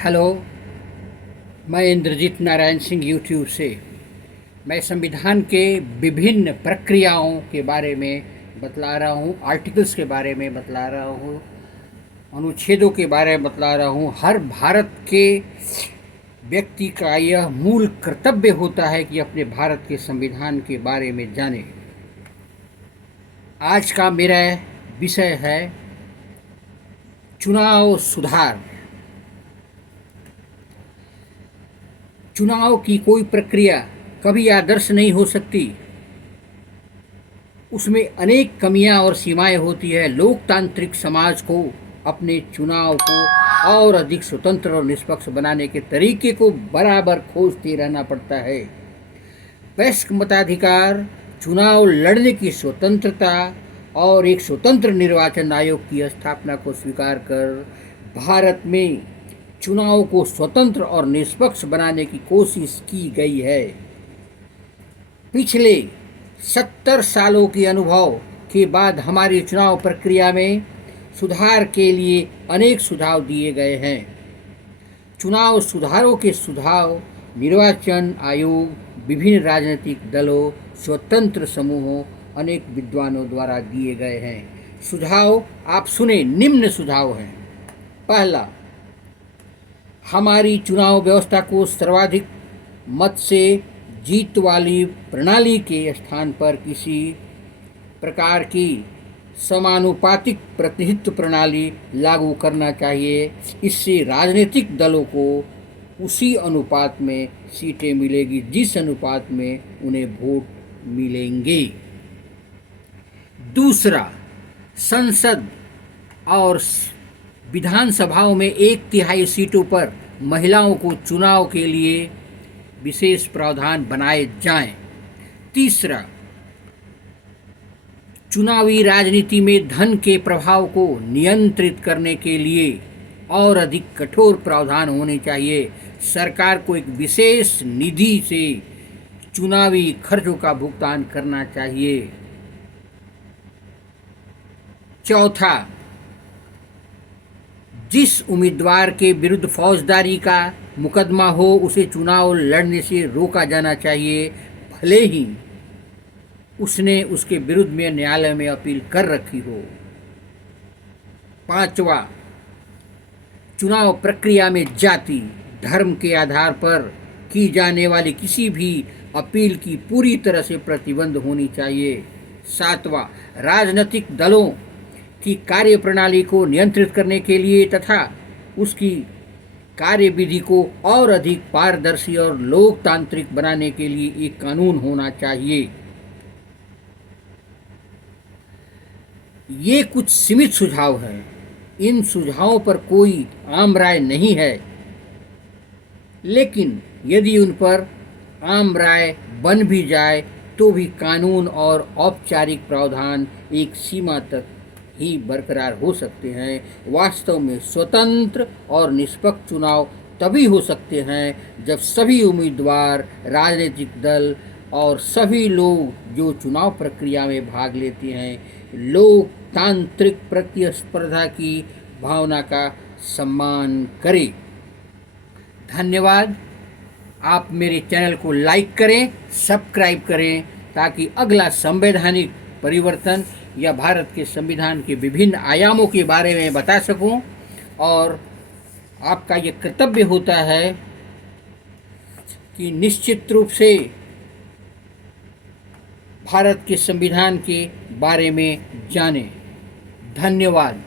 Hello, मैं Indrajit Narayan Singh YouTube से। मैं संविधान के विभिन्न प्रक्रियाओं के बारे में बतला रहा हूँ, आर्टिकल्स के बारे में बतला रहा हूँ, अनुच्छेदों के बारे में बतला रहा हूँ। हर भारत के व्यक्ति का यह मूल कर्तव्य होता है कि अपने भारत के संविधान के बारे में जाने। आज का मेरा विषय है चुनाव सुधार। चुनाव की कोई प्रक्रिया कभी आदर्श नहीं हो सकती। उसमें अनेक कमियां और सीमाएं होती है। लोकतांत्रिक समाज को अपने चुनाव को और अधिक स्वतंत्र और निष्पक्ष बनाने के तरीके को बराबर खोजते रहना पड़ता है। वयस्क मताधिकार, चुनाव लड़ने की स्वतंत्रता और एक स्वतंत्र निर्वाचन आयोग की स्थापना को स्वीकार कर भारत में चुनाव को स्वतंत्र और निष्पक्ष बनाने की कोशिश की गई है। पिछले 70 सालों के अनुभव के बाद हमारी चुनाव प्रक्रिया में सुधार के लिए अनेक सुझाव दिए गए हैं। चुनाव सुधारों के सुझाव निर्वाचन आयोग, विभिन्न राजनीतिक दलों, स्वतंत्र समूहों, अनेक विद्वानों द्वारा दिए गए हैं। सुझाव आप सुने, निम्न सुझाव हैं। पहला, हमारी चुनाव व्यवस्था को सर्वाधिक मत से जीत वाली प्रणाली के स्थान पर किसी प्रकार की समानुपातिक प्रतिनिधित्व प्रणाली लागू करना चाहिए। इससे राजनीतिक दलों को उसी अनुपात में सीटें मिलेगी जिस अनुपात में उन्हें वोट मिलेंगे। दूसरा, संसद और विधानसभाओं में 1/3 सीटों पर महिलाओं को चुनाव के लिए विशेष प्रावधान बनाए जाएं। तीसरा, चुनावी राजनीति में धन के प्रभाव को नियंत्रित करने के लिए और अधिक कठोर प्रावधान होने चाहिए। सरकार को एक विशेष निधि से चुनावी खर्चों का भुगतान करना चाहिए। चौथा, जिस उम्मीदवार के विरुद्ध फौजदारी का मुकदमा हो उसे चुनाव लड़ने से रोका जाना चाहिए, भले ही उसने उसके विरुद्ध में न्यायालय में अपील कर रखी हो। पांचवा, चुनाव प्रक्रिया में जाति, धर्म के आधार पर की जाने वाली किसी भी अपील की पूरी तरह से प्रतिबंध होनी चाहिए। सातवां, राजनीतिक दलों की कार्यप्रणाली को नियंत्रित करने के लिए तथा उसकी कार्यविधि को और अधिक पारदर्शी और लोकतांत्रिक बनाने के लिए एक कानून होना चाहिए। ये कुछ सीमित सुझाव हैं। इन सुझावों पर कोई आम राय नहीं है, लेकिन यदि उन पर आम राय बन भी जाए तो भी कानून और औपचारिक प्रावधान एक सीमा तक ही बरकरार हो सकते हैं। वास्तव में स्वतंत्र और निष्पक्ष चुनाव तभी हो सकते हैं जब सभी उम्मीदवार, राजनीतिक दल और सभी लोग जो चुनाव प्रक्रिया में भाग लेते हैं लोकतांत्रिक प्रतिस्पर्धा की भावना का सम्मान करें। धन्यवाद। आप मेरे चैनल को लाइक करें, सब्सक्राइब करें ताकि अगला संवैधानिक परिवर्तन या भारत के संविधान के विभिन्न आयामों के बारे में बता सकूं। और आपका ये कर्तव्य होता है कि निश्चित रूप से भारत के संविधान के बारे में जानें। धन्यवाद।